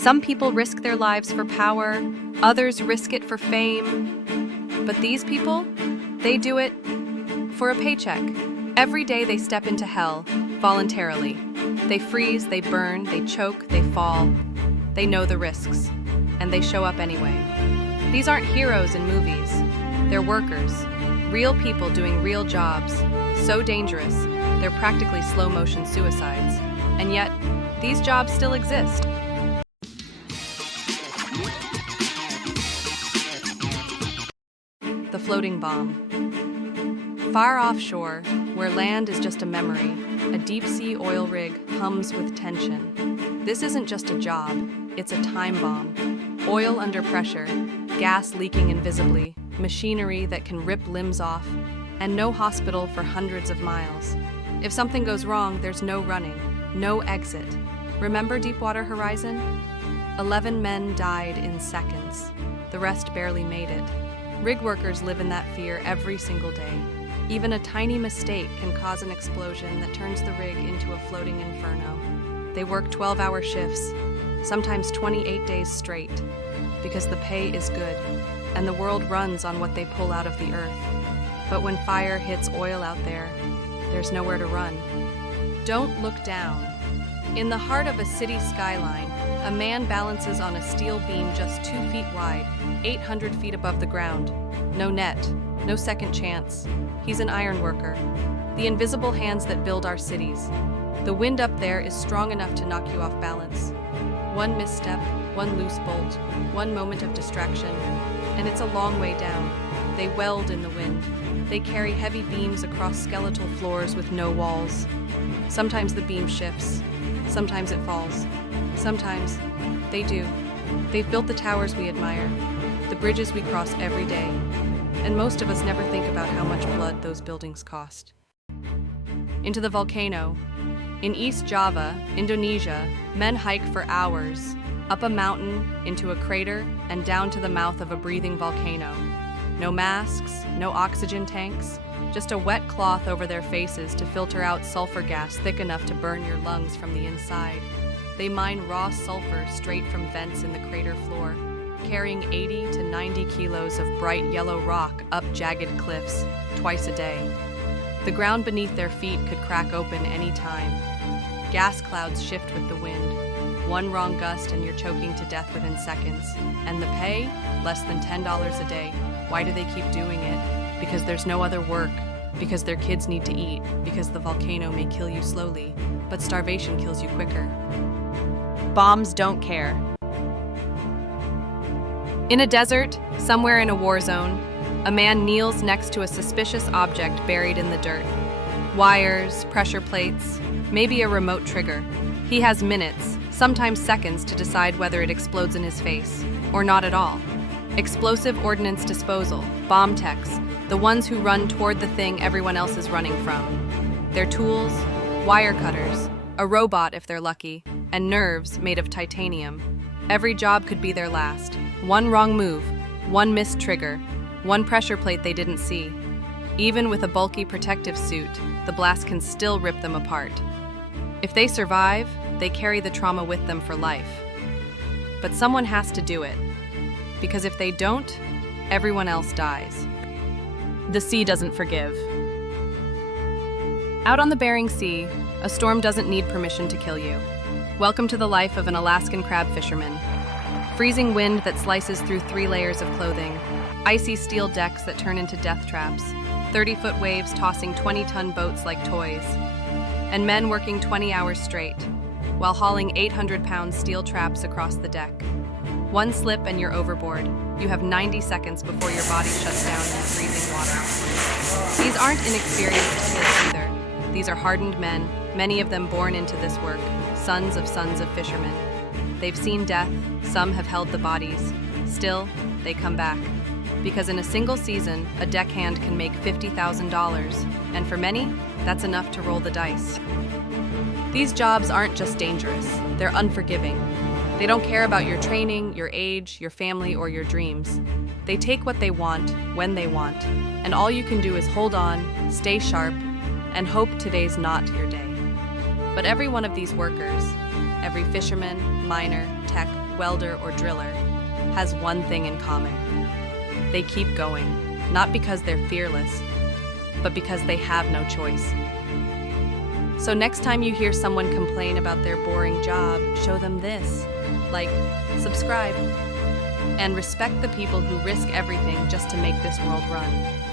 Some people risk their lives for power, others risk it for fame. But these people, they do it for a paycheck. Every day they step into hell, voluntarily. They freeze, they burn, they choke, they fall. They know the risks, and they show up anyway. These aren't heroes in movies. They're workers, real people doing real jobs, so dangerous, they're practically slow-motion suicides. And yet, these jobs still exist. The floating bomb. Far offshore, where land is just a memory, a deep-sea oil rig hums with tension. This isn't just a job, it's a time bomb. Oil under pressure, gas leaking invisibly, machinery that can rip limbs off, and no hospital for hundreds of miles. If something goes wrong, there's no running, no exit. Remember Deepwater Horizon? 11 men died in seconds. The rest barely made it. Rig workers live in that fear every single day. Even a tiny mistake can cause an explosion that turns the rig into a floating inferno. They work 12-hour shifts, sometimes 28 days straight, because the pay is good, and the world runs on what they pull out of the earth. But when fire hits oil out there, there's nowhere to run. Don't look down. In the heart of a city skyline, a man balances on a steel beam just 2 feet wide, 800 feet above the ground. No net, no second chance. He's an iron worker, the invisible hands that build our cities. The wind up there is strong enough to knock you off balance. One misstep, one loose bolt, one moment of distraction, and it's a long way down. They weld in the wind. They carry heavy beams across skeletal floors with no walls. Sometimes the beam shifts. Sometimes it falls. Sometimes they do. They've built the towers we admire, the bridges we cross every day, and most of us never think about how much blood those buildings cost. Into the volcano. In East Java, Indonesia, men hike for hours, up a mountain, into a crater, and down to the mouth of a breathing volcano. No masks, no oxygen tanks, just a wet cloth over their faces to filter out sulfur gas thick enough to burn your lungs from the inside. They mine raw sulfur straight from vents in the crater floor, carrying 80 to 90 kilos of bright yellow rock up jagged cliffs, twice a day. The ground beneath their feet could crack open any time. Gas clouds shift with the wind. One wrong gust and you're choking to death within seconds. And the pay? Less than $10 a day. Why do they keep doing it? Because there's no other work. Because their kids need to eat. Because the volcano may kill you slowly, but starvation kills you quicker. Bombs don't care. In a desert, somewhere in a war zone, a man kneels next to a suspicious object buried in the dirt. Wires, pressure plates, maybe a remote trigger. He has minutes, sometimes seconds, to decide whether it explodes in his face, or not at all. Explosive ordnance disposal, bomb techs, the ones who run toward the thing everyone else is running from. Their tools, wire cutters, a robot if they're lucky, and nerves made of titanium. Every job could be their last. One wrong move, one missed trigger, one pressure plate they didn't see. Even with a bulky protective suit, the blast can still rip them apart. If they survive, they carry the trauma with them for life. But someone has to do it, because if they don't, everyone else dies. The sea doesn't forgive. Out on the Bering Sea, a storm doesn't need permission to kill you. Welcome to the life of an Alaskan crab fisherman. Freezing wind that slices through 3 layers of clothing, icy steel decks that turn into death traps, 30-foot waves tossing 20-ton boats like toys, and men working 20 hours straight, while hauling 800-pound steel traps across the deck. One slip and you're overboard. You have 90 seconds before your body shuts down in the freezing water. These aren't inexperienced kids either. These are hardened men, many of them born into this work, sons of fishermen. They've seen death, some have held the bodies. Still, they come back. Because in a single season, a deckhand can make $50,000, and for many, that's enough to roll the dice. These jobs aren't just dangerous, they're unforgiving. They don't care about your training, your age, your family, or your dreams. They take what they want, when they want, and all you can do is hold on, stay sharp, and hope today's not your day. But every one of these workers, every fisherman, miner, tech, welder, or driller, has one thing in common. They keep going, not because they're fearless, but because they have no choice. So next time you hear someone complain about their boring job, show them this. Like, subscribe, and respect the people who risk everything just to make this world run.